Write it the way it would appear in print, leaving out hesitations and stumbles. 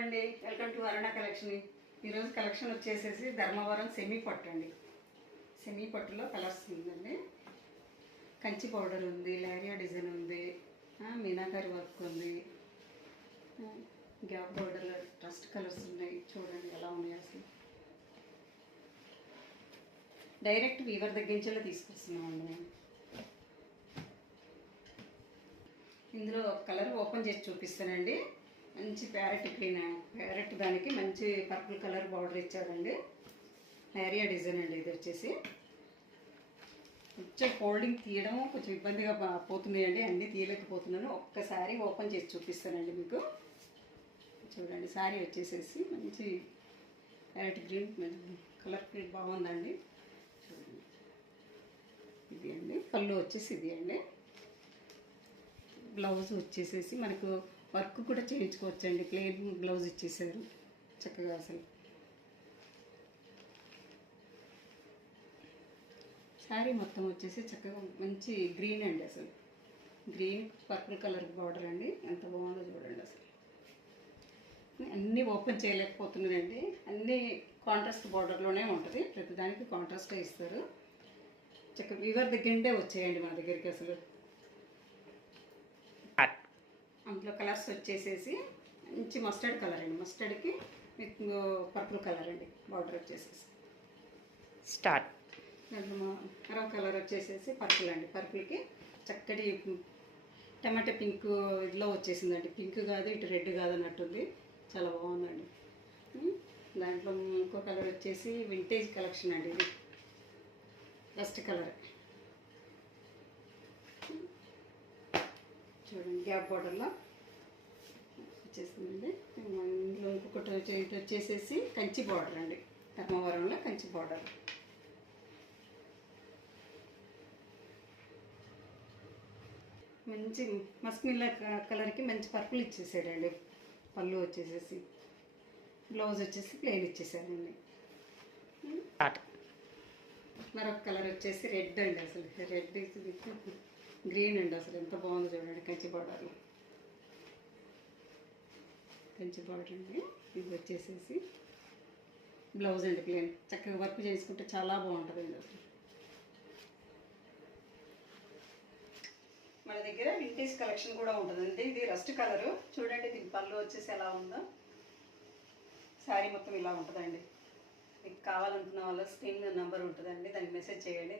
అండి, welcome to Aruna collection. ఈరోజు collection వచ్చేసేసి ధర్మవరం సెమీ పట్టు అండి. సెమీ పట్టులో కలర్స్ ఉందండి. కంచి పౌడర్ ఉంది, లారియా డిజైన్ ఉంది, మీనాకారి వర్క్ ఉంది, గ్యాప్ పౌడర్లో ట్రస్ట్ కలర్స్ ఉన్నాయి. చూడండి ఎలా ఉన్నాయి అసలు. డైరెక్ట్ వీవర్ దగ్గర నుంచే తీసుకొస్తున్నామండి మేము. ఇందులో ఒక కలర్ ఓపెన్ చేసి చూపిస్తానండి. మంచి ప్యారెట్ గ్రీన్, ప్యారెట్ దానికి మంచి పర్పుల్ కలర్ బార్డర్ ఇచ్చారండి. లారియా డిజైన్ అండి. ఇది వచ్చేసి కొంచెం ఫోల్డింగ్ తీయడం కొంచెం ఇబ్బందిగా పోతున్నాయండి, అన్నీ తీయలేకపోతున్నాను. ఒక్కసారి ఓపెన్ చేసి చూపిస్తానండి మీకు. చూడండి, శారీ వచ్చేసేసి మంచి ప్యారెట్ గ్రీన్ కలర్ బాగుందండి. చూడండి, ఇది అండి పళ్ళు వచ్చేసి ఇది అండి. బ్లౌజ్ వచ్చేసేసి మనకు వర్క్ కూడా చేయించుకోవచ్చండి. ప్లెయిన్ బ్లౌజ్ ఇచ్చేసారు చక్కగా. అసలు శారీ మొత్తం వచ్చేసి చక్కగా మంచి గ్రీన్ అండి. అసలు గ్రీన్ పర్పుల్ కలర్ బార్డర్ అండి. ఎంత బాగుందో చూడండి. అసలు అన్నీ ఓపెన్ చేయలేకపోతున్నానండి. అన్నీ కాంట్రాస్ట్ బార్డర్లోనే ఉంటుంది. ప్రతిదానికి కాంట్రాస్టే ఇస్తారు. చక్కగా వీవర్ దగ్గరే వచ్చాయండి మన దగ్గరికి. అసలు అందులో కలర్స్ వచ్చేసేసి మంచి మస్టర్డ్ కలర్ అండి. మస్టర్డ్కి పర్పుల్ కలర్ అండి బార్డర్ వచ్చేసేసి. స్టార్ట్ దాంట్లో మరో కలర్ వచ్చేసేసి పర్పుల్ అండి. పర్పుల్కి చక్కటి టమాటా పింక్ ఇదిలో వచ్చేసిందండి. పింక్ కాదు, ఇటు రెడ్ కాదు అన్నట్టుంది. చాలా బాగుందండి. దాంట్లో ఇంకో కలర్ వచ్చేసి వింటేజ్ కలెక్షన్ అండి. ఇది ఫస్ట్ కలర్ చూడండి, గ్యాప్ బార్డర్లో వచ్చేసిందండి. ఇందులో ఇంకొకటి ఇది వచ్చేసేసి కంచి బార్డర్ అండి. ధర్మవరంలో కంచి బార్డర్. మంచి మస్మిల్లా కలర్కి మంచి పర్పుల్ ఇచ్చేసాడండి. పళ్ళు వచ్చేసేసి, బ్లౌజ్ వచ్చేసి ప్లెయిన్ ఇచ్చేసాడండి. మరొక కలర్ వచ్చేసి రెడ్ అండి. అసలు రెడ్ గ్రీన్ అండి. అసలు ఎంత బాగుందో చూడండి. కంచి బార్డర్లో కంచి బార్డర్ అండి. ఇది వచ్చేసేసి బ్లౌజ్ అండి ప్లెయిన్. చక్కగా వర్క్ చేసుకుంటే చాలా బాగుంటుందండి. అసలు మన దగ్గర వింటేజ్ కలెక్షన్ కూడా ఉంటుందండి. ఇది రస్ట్ కలరు చూడండి. దీని పళ్ళు వచ్చేసి ఎలా ఉందో. శారీ మొత్తం ఇలా ఉంటుందండి. మీకు కావాలనుకున్న వాళ్ళ స్క్రీన్ నెంబర్ ఉంటుందండి, దానికి మెసేజ్ చేయండి.